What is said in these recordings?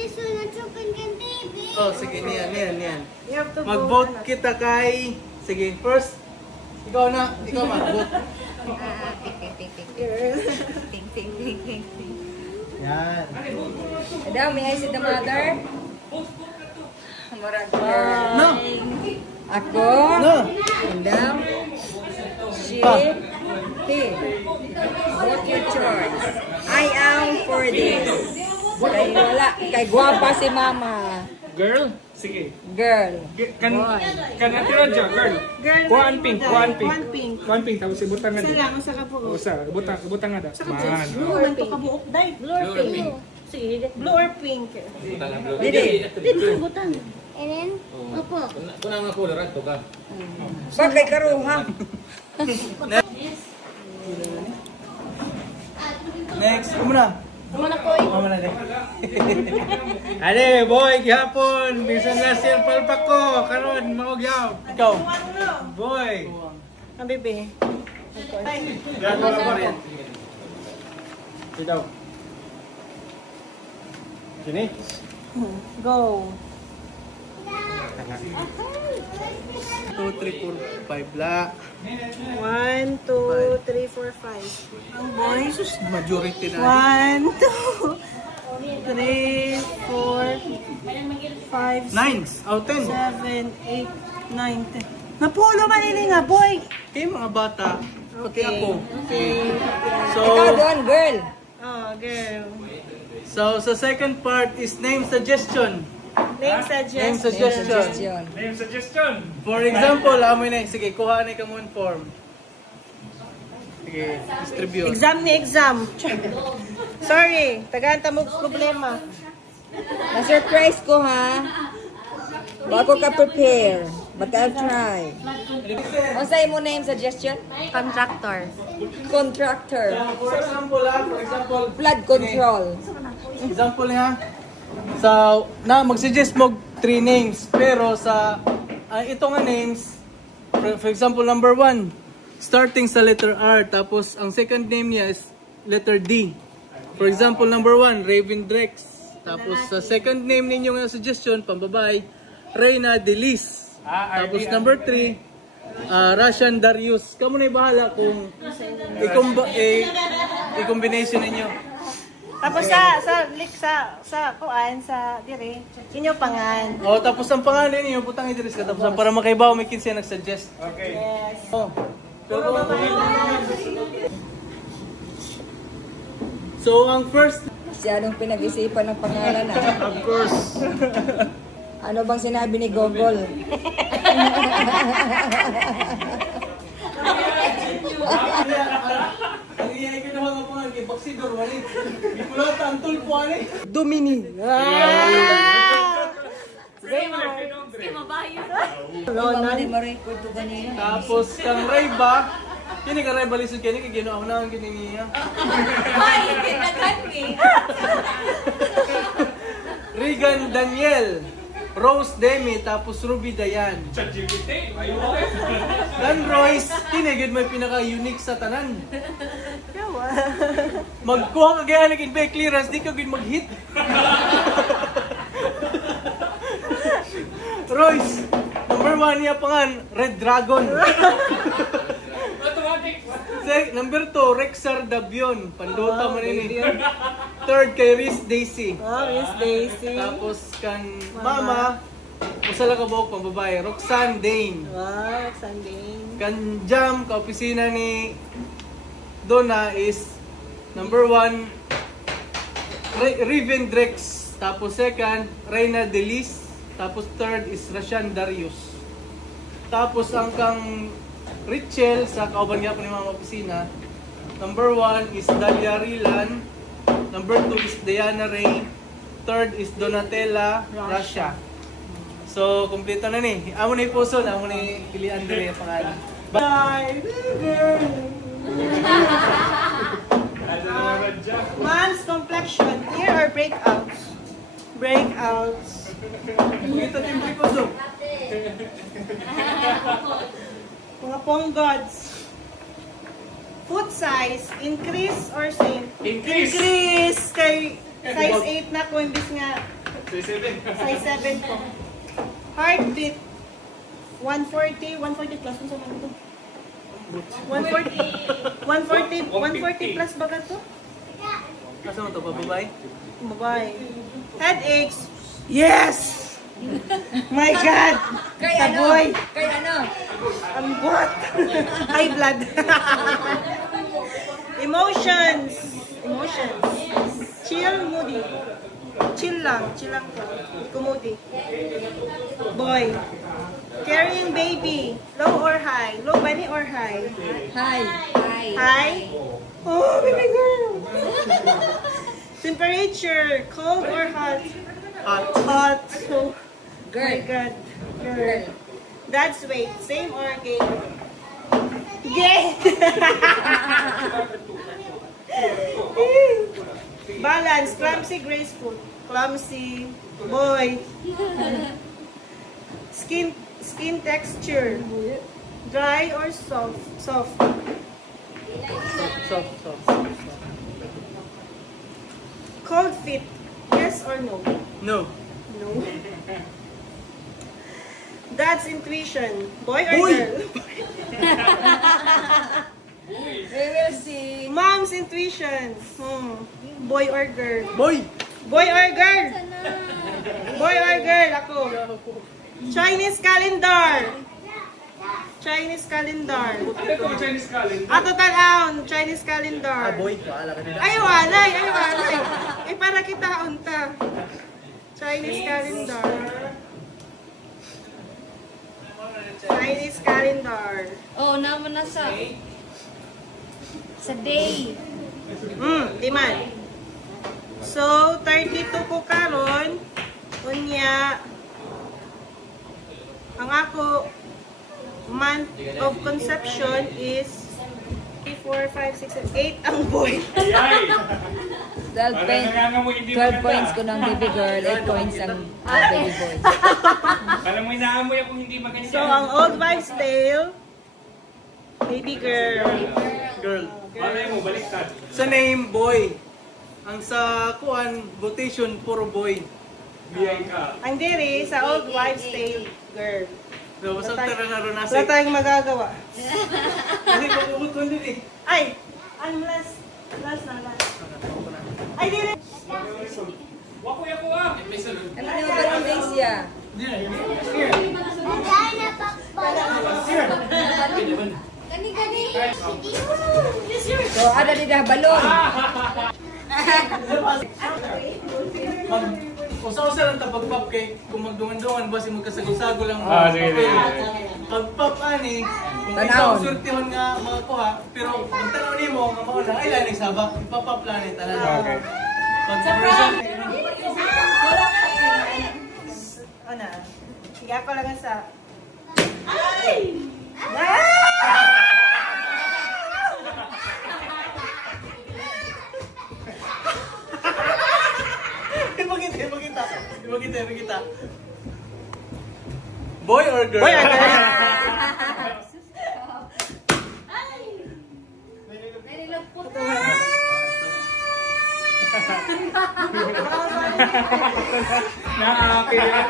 this one on Chocolate Can TV. Oh, sige, niyan. Mag-vote kita kay... Sige, first, ikaw mag-vote. Ting. Yan.Adaw, may I see the mother? No. Ako? No.Adaw? She? He? What your choice? I am for this. Kay wala. Kay guwapa si mama. Girl? Sige. Girl. Kan atira dyan, girl. Kuhaan pink. Tapos ibutan nga dyan. Usa ka po. Usa, ibutan nga dyan. Man. Blue man to kabuok day. Blue or pink? Sige, blue or pink. Didi. Dito butan. And then, opo. Kuna nga color ato ka. Bagay karuha. Next, kumuna. Kumana ko eh. Kumuna na. Ale, boy, gihapon. Bisan na siya palpak ko. Karon, maugyaw. Ikaw. Boy. Ang bebe. Ikaw. Sini. Go. 2, 3, 4, 5 la. 1, 2, 3, 4, 5. Ang boy. Jesus, majority na. 1, 2, 3, 4, 5, 9 out 10. 7, 8, 9, 10. Napulo manili nga, boy. Okay, mga bata. Pati Okay. ako. Okay. So, Ikaw doon, girl. Oh, girl. so sa second part is name suggestion. Name suggestion. Suggestion. Name suggestion. For example, amoy na. Sige, kuha na ka mo form. Sige, distribute. Exam ni exam. Sorry, tagaan ta mo problema. Na-surprise ko, ha? Bago ka prepare. But I'll try. Ano sa'yo mo name suggestion? Contractor. Contractor. For example, Flood control. example nga. So, mag-suggest mo 3 names. Pero sa, ito nga names, for example, number 1, starting sa letter R. Tapos, ang second name niya is letter D. For example, number 1, Raven Drex. Tapos, sa second name ninyo nga suggestion, pambabae, Reyna Delis. Tapos, number 3, Russian Darius. Kamu na bahala kung i-combination ninyo. Tapos sa kuan sa dire inyo pangan. Oh, tapos ang pangalan niyo putang idris ka tapos para makaibaw may kinsa nag-suggest. Okay. Yes. Oh. So ang first, Masyadong pinag-isipan ng pangalan, ha? of course, Ano bang sinabi ni Gogol? ang iyan ko na mga pangalan kay Baksidor wali. Bikulata ang tulpo ani. Domini. Hindi ma-record to ganyan. Tapos kang Rayba, kini ka Rayba lisod kini kay ginawa na ang kini niya. Regan Daniel, Rose Demi, tapos Ruby Dayan. Dan Royce, kinigid may pinaka-unique sa tanan. Magkuha ka gaya ng inbay clearance, di ka gid mag-hit. Royce, number 1 niya pangan, Red Dragon. Number 2, Rexar Dabion, Pandota Manini. Third kay Riz Daisy. Oh, Miss Daisy. Tapos kan Mama, usala ka buhok pang babae, Roxanne Dane. Wow, Sunday. Kan Jam, ka-opisina ni Donna is number 1, Raven Drex. Tapos second, Reyna Delis. Tapos third is Rashan Darius. Tapos ang kang Richel sa kauban nga po ni mga opisina. Number 1 is Dalia Rilan. Number 2 is Diana Ray. Third is Donatella Russia. So, kumpleto na ni. Amo na ipuso na. Amo na pilihan din yung pangalan. Bye. Mom's complexion. Here are breakouts. Breakouts. Kita timbre ko so. Mga ponggods. Foot size, increase or same? Increase. Increase! Kay size 8 na ko, imbis nga Size 7 po. Heartbeat. 140 plus. Kung saan ito? 140 plus ba ka to? Asa mo to, babae? Babae. Headaches. Yes! My God! Kay ano? Taboy. Kay ano? Ang buhat. High blood. Emotions. Chill, moody. Chill lang po. Moody. Boy. Carrying baby. Low or high? Low ba ni or high? Hi. High? Oh, baby girl. Temperature. Cold or hot? Hot. So, Girl. my God. Girl. Dad's weight. Same or gain? Gain. Balance. Clumsy, graceful. Clumsy. Boy. Skin texture. Dry or soft? Soft. Soft. Cold feet. Yes or no? No. No. Dad's intuition. Boy or Boy. girl? We will see. Mom's intuition. Boy or girl? Boy! Boy or girl? Boy or girl? Ako. Chinese calendar. Chinese calendar. Ano ito ang Chinese calendar? Ato tan-aon. Chinese calendar. Boy, paala ka nila. Ayaw alay. Para kita unta. Chinese calendar. Chinese calendar. Oh, naman na sa day. Di man. So, 32 ko karon. Unya, ang ako month of conception is 3, 4, 5, 6, 8 ang boy. 12 points ko ng baby girl, 8 points ang baby boy. Alam mo, inaamoy akong hindi maganda. So, ang old wives' tale, baby girl. Girl. Malay mo, baliktad. Sa name, boy. Ang sa kuan, votation, puro boy. Biyay ka. Ang diri sa old wives' tale, girl. So, basta tara na ron nasa. Wala tayong magagawa. Kasi pag-ubot ko din eh. Ay! Ang last na. Ay, diri! Wakoy ako ah! Ano yung ba ng Asia? Gani. So, ada di dah balon. Usa-usa lang tapag-pop kay kung magdungan-dungan basi magkasago-sago lang. Sige. Pag-pop ani, kung Tanawon. ikaw surtihon nga makakuha, pero kung tanaw nimo nga mao na ay lain sabak, ipapop lang ni tanan. Okay. Pag-present Ano? Higa ko lang sa... Makita. Boy or girl? Boy or girl? Nakakakira.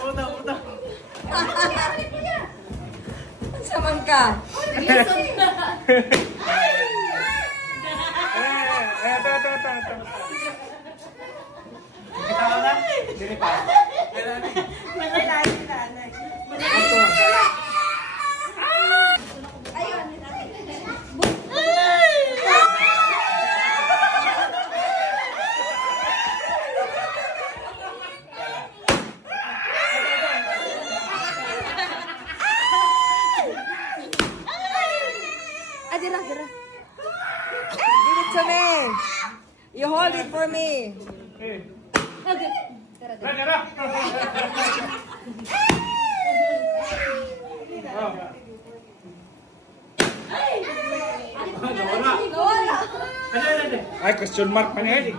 Puta. Saman ka. Ito. Dili pa. Malalalim na, anak. Dira. Give it to me. You hold it for me. Tara. Nawala. Ay, question mark pa niya.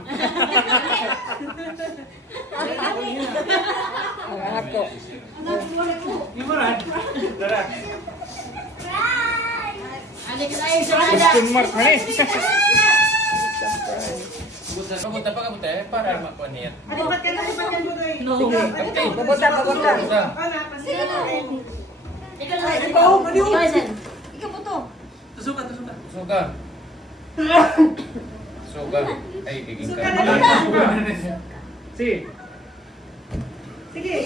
Ako. Tara. Ano ka na Question mark pa niya. Papunta pa kapunta eh, para makuha Alipat ka na, Budoy. Okay. Papunta. Oh, napasira na rin. Ikaw po to. Suka. Suga. Ay, giging ka. Suka na. Si. Sige.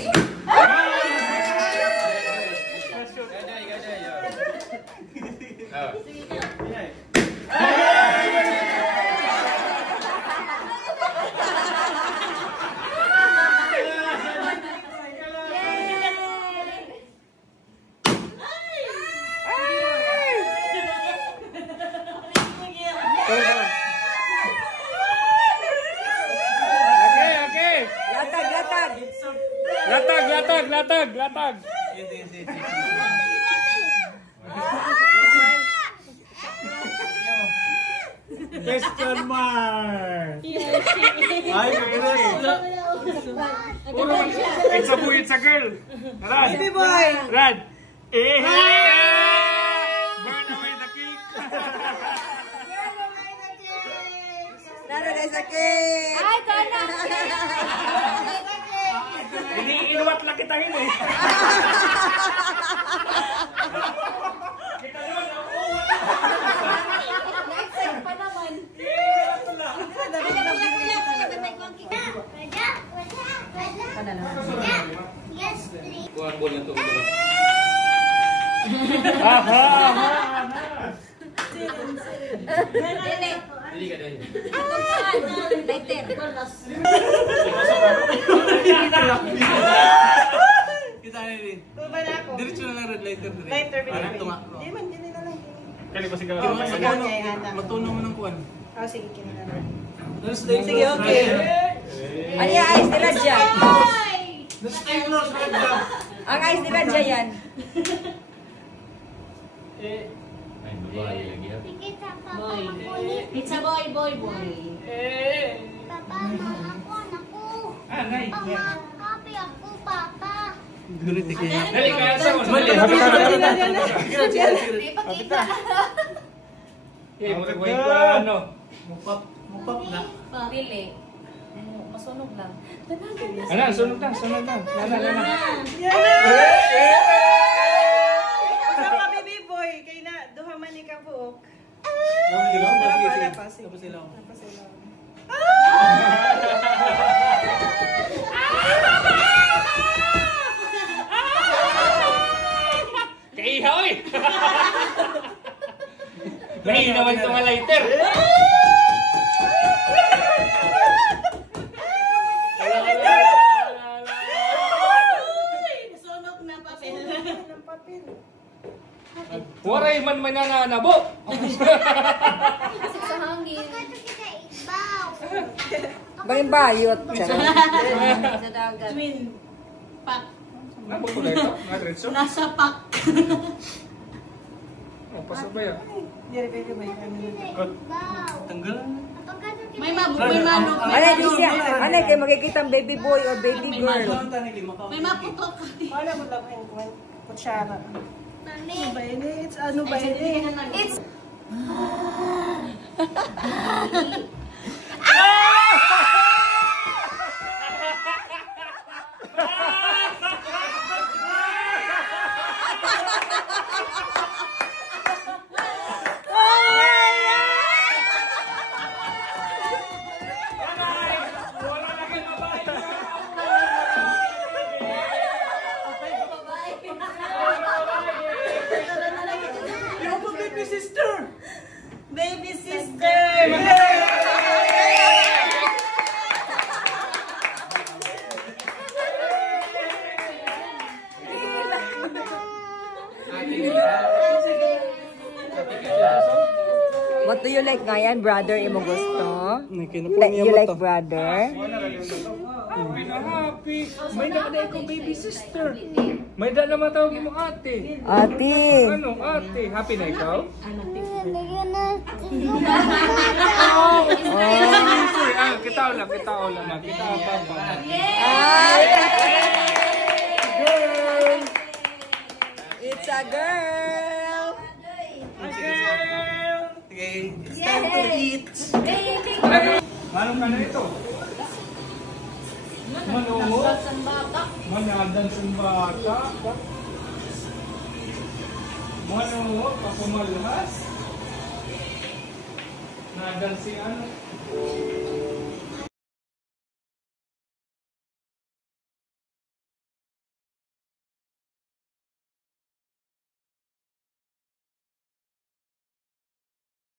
Okay. Latag. Question mark. Ay, It's a boy, it's a girl. Rad. Baby boy. Rad. Burn away the cake. Nana sa cake. Ay, sana. Inuwat lang kita yun eh. Next time pa naman. Kuha ang ball na to. Dili ka dahil. Later. Kita na rin. Tuba na ako. Diretso na lang red lighter. Lighter, Parang baby. tunga. Hindi man, hindi na lang. Kali pa sigaw. Matunaw mo ng kuwan. Oh, sige, kinala na. Sige, okay. Ano yung ice nila dyan? Stay close, red dog. Ang ice nila dyan yan. Ay, babae lagi ha. Pizza boy. Papa, ako, naku. Nay. Pangakapi ako, Papa. Dali ka sa mo. Ipakita. Eh, magway ko ano. Mupap na. Pili. Masunog lang. Ana, sunod lang. Lana. Sa pa, baby boy. Kay na, duha man ni ka buok. Tapos ilaw. Kaiha oy. May naman itong lighter. Sunog na papel. Waray man mananabo. Sa hangin. Ito kita ibaw. Bang bayot. Sa dagat. Twin. Pak. Nabo ko dito. Madretso. Nasa pak. Oh, pasabay ah. Hindi, baby boy. Ibaw. Tanggal. Kapagkano kita May manok. Ano yung siya? Ano kayo makikita ang baby boy or baby girl? May maputok. Wala mo lang yung kutsara. Mami. Ano ba yun? Ano ba yun? It's Baby sister! What do you like ngayon, brother? Imo gusto? You like brother? Happy. May na ko baby sister. May da na matawag mo ate. Ate. Ano ate? Happy na ikaw? Lagyan natin. Kita ulam. Kita apa. Girl. It's a girl. Okay, it's time to eat. Ano ka na ito? Manungo? Manadan sa bata. Manungo, kapumalhas. Nadan si ano?